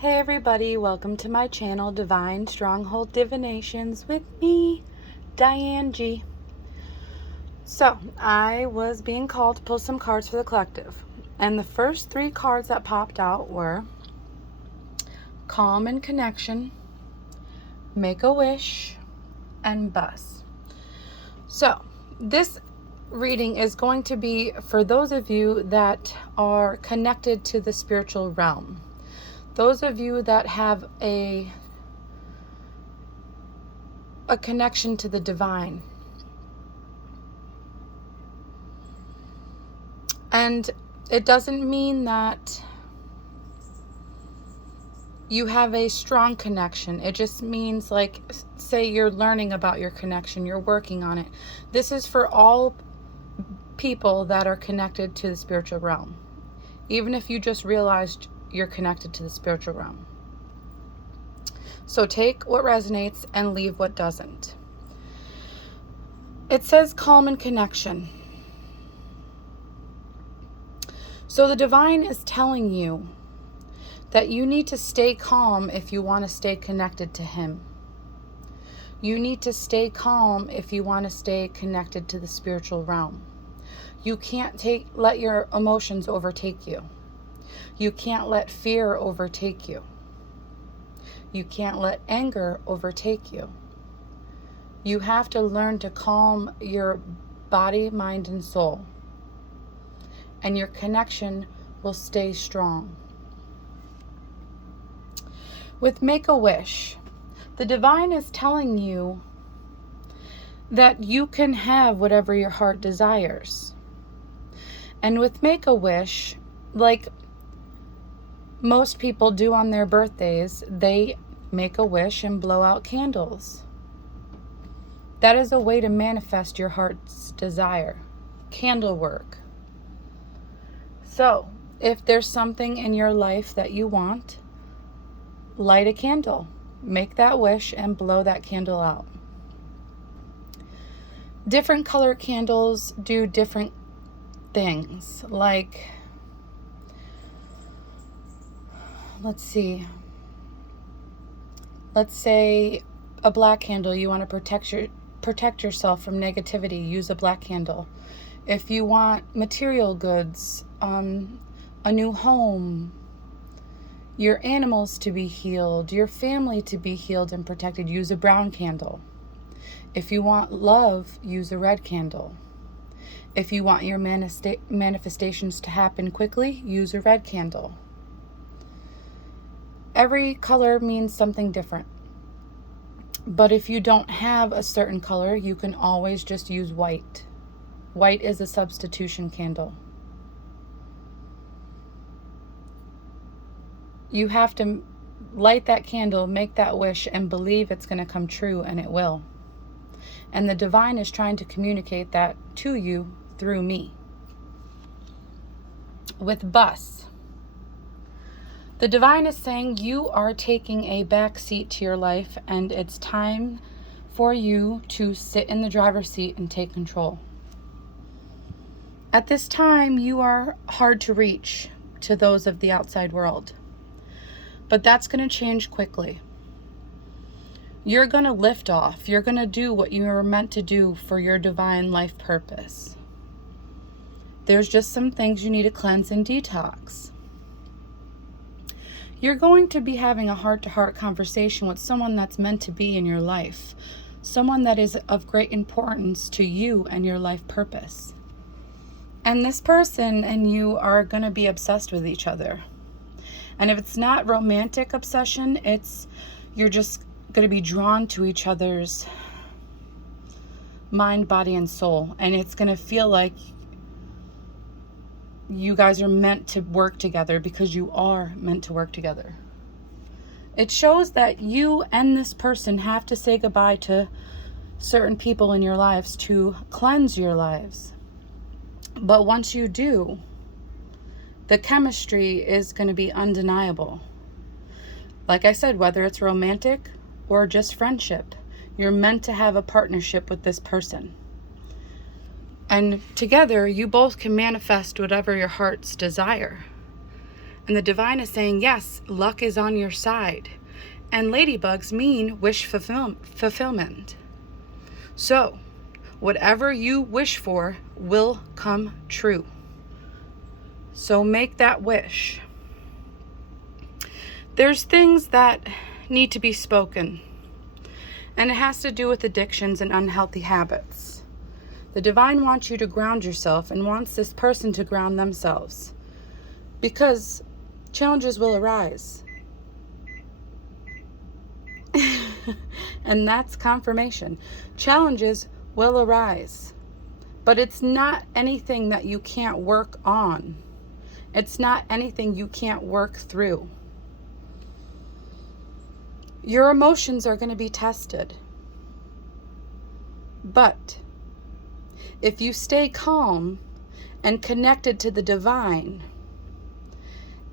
Hey everybody, welcome to my channel, Divine Stronghold Divinations with me, Diane G. So, I was being called to pull some cards for the collective, and the first three cards that popped out were Calm and Connection, Make a Wish, and Bus. So, this reading is going to be for those of you that are connected to the spiritual realm. Those of you that have a connection to the divine. And it doesn't mean that you have a strong connection. It just means, like, say you're learning about your connection, you're working on it. This is for all people that are connected to the spiritual realm. Even if you just realized you're connected to the spiritual realm. So take what resonates and leave what doesn't. It says calm and connection. So the divine is telling you that you need to stay calm if you want to stay connected to him. You need to stay calm if you want to stay connected to the spiritual realm. You can't let your emotions overtake you. You can't let fear overtake you. You can't let anger overtake you. You have to learn to calm your body, mind, and soul. And your connection will stay strong. With Make a Wish, the divine is telling you that you can have whatever your heart desires. And with Make a Wish, like most people do on their birthdays, they make a wish and blow out candles. That is a way to manifest your heart's desire. Candle work. So, if there's something in your life that you want, light a candle. Make that wish and blow that candle out. Different color candles do different things. Like, let's see. Let's say a black candle, you want to protect yourself from negativity, use a black candle. If you want material goods, a new home, your animals to be healed, your family to be healed and protected, use a brown candle. If you want love, use a red candle. If you want your manifestations to happen quickly, use a red candle. Every color means something different. But if you don't have a certain color, you can always just use white. White is a substitution candle. You have to light that candle, make that wish, and believe it's going to come true, and it will. And the divine is trying to communicate that to you through me. With Bus, the divine is saying you are taking a back seat to your life, and it's time for you to sit in the driver's seat and take control. At this time, you are hard to reach to those of the outside world. But that's going to change quickly. You're going to lift off. You're going to do what you were meant to do for your divine life purpose. There's just some things you need to cleanse and detox. You're going to be having a heart-to-heart conversation with someone that's meant to be in your life. Someone that is of great importance to you and your life purpose. And this person and you are going to be obsessed with each other. And if it's not romantic obsession, you're just going to be drawn to each other's mind, body, and soul. And it's going to feel like you guys are meant to work together because you are meant to work together. It shows that you and this person have to say goodbye to certain people in your lives to cleanse your lives. But once you do, the chemistry is going to be undeniable. Like I said, whether it's romantic or just friendship, you're meant to have a partnership with this person. And together, you both can manifest whatever your heart's desire. And the divine is saying, yes, luck is on your side. And ladybugs mean wish fulfillment. So, whatever you wish for will come true. So make that wish. There's things that need to be spoken. And it has to do with addictions and unhealthy habits. The divine wants you to ground yourself and wants this person to ground themselves. Because challenges will arise. And that's confirmation. Challenges will arise. But it's not anything that you can't work on. It's not anything you can't work through. Your emotions are going to be tested. But if you stay calm and connected to the divine,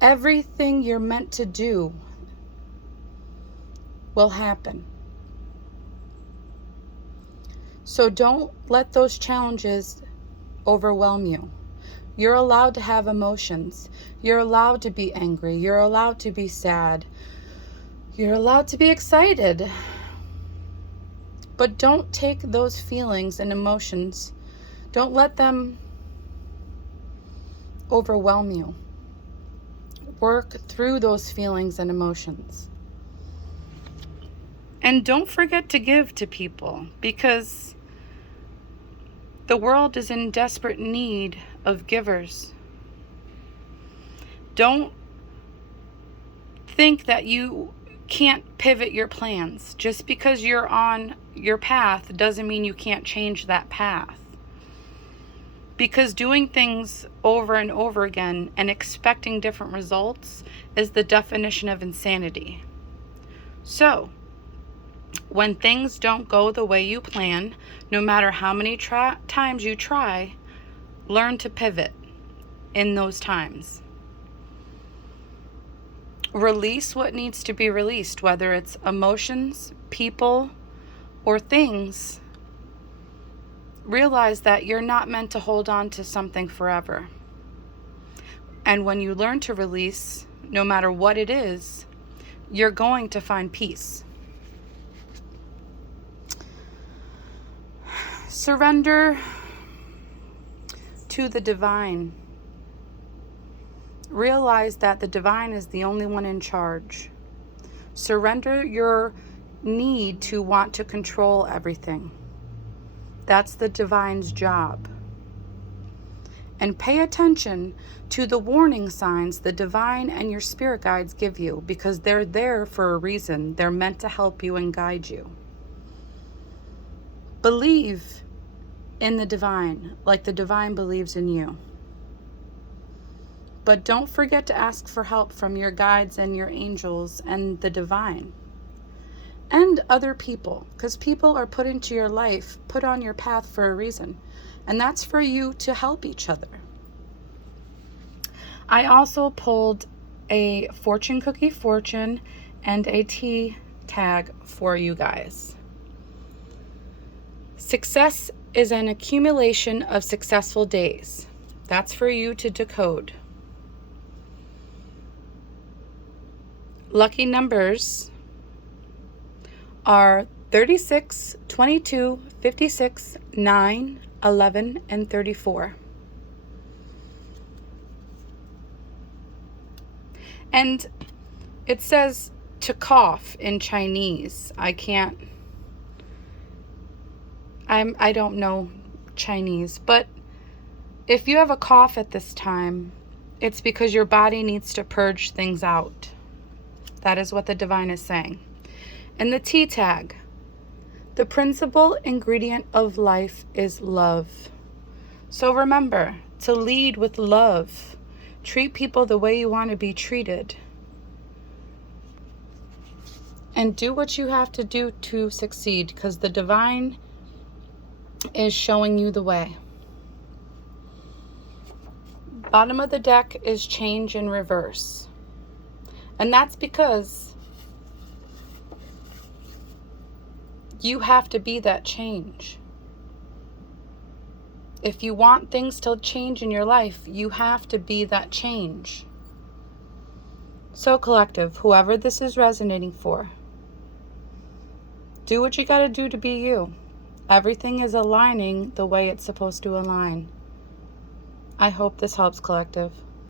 everything you're meant to do will happen. So don't let those challenges overwhelm you. You're allowed to have emotions. You're allowed to be angry. You're allowed to be sad. You're allowed to be excited. But don't take those feelings and emotions. Don't let them overwhelm you. Work through those feelings and emotions. And don't forget to give to people, because the world is in desperate need of givers. Don't think that you can't pivot your plans. Just because you're on your path doesn't mean you can't change that path. Because doing things over and over again and expecting different results is the definition of insanity. So, when things don't go the way you plan, no matter how many times you try, learn to pivot in those times. Release what needs to be released, whether it's emotions, people, or things. Realize that you're not meant to hold on to something forever. And when you learn to release, no matter what it is, you're going to find peace. Surrender to the divine. Realize that the divine is the only one in charge. Surrender your need to want to control everything. That's the divine's job. And pay attention to the warning signs the divine and your spirit guides give you, because they're there for a reason. They're meant to help you and guide you. Believe in the divine like the divine believes in you. But don't forget to ask for help from your guides and your angels and the divine. And other people, because people are put into your life, put on your path for a reason. And that's for you to help each other. I also pulled a fortune cookie fortune and a tea tag for you guys. Success is an accumulation of successful days. That's for you to decode. Lucky numbers are 36, 22, 56, 9, 11, and 34. And it says to cough in Chinese. I don't know Chinese, but if you have a cough at this time, it's because your body needs to purge things out. That is what the divine is saying. And the tea tag, the principal ingredient of life is love. So remember to lead with love. Treat people the way you want to be treated. And do what you have to do to succeed, because the divine is showing you the way. Bottom of the deck is change in reverse. And that's because you have to be that change. If you want things to change in your life, you have to be that change. So collective, whoever this is resonating for, do what you got to do to be you. Everything is aligning the way it's supposed to align. I hope this helps, collective.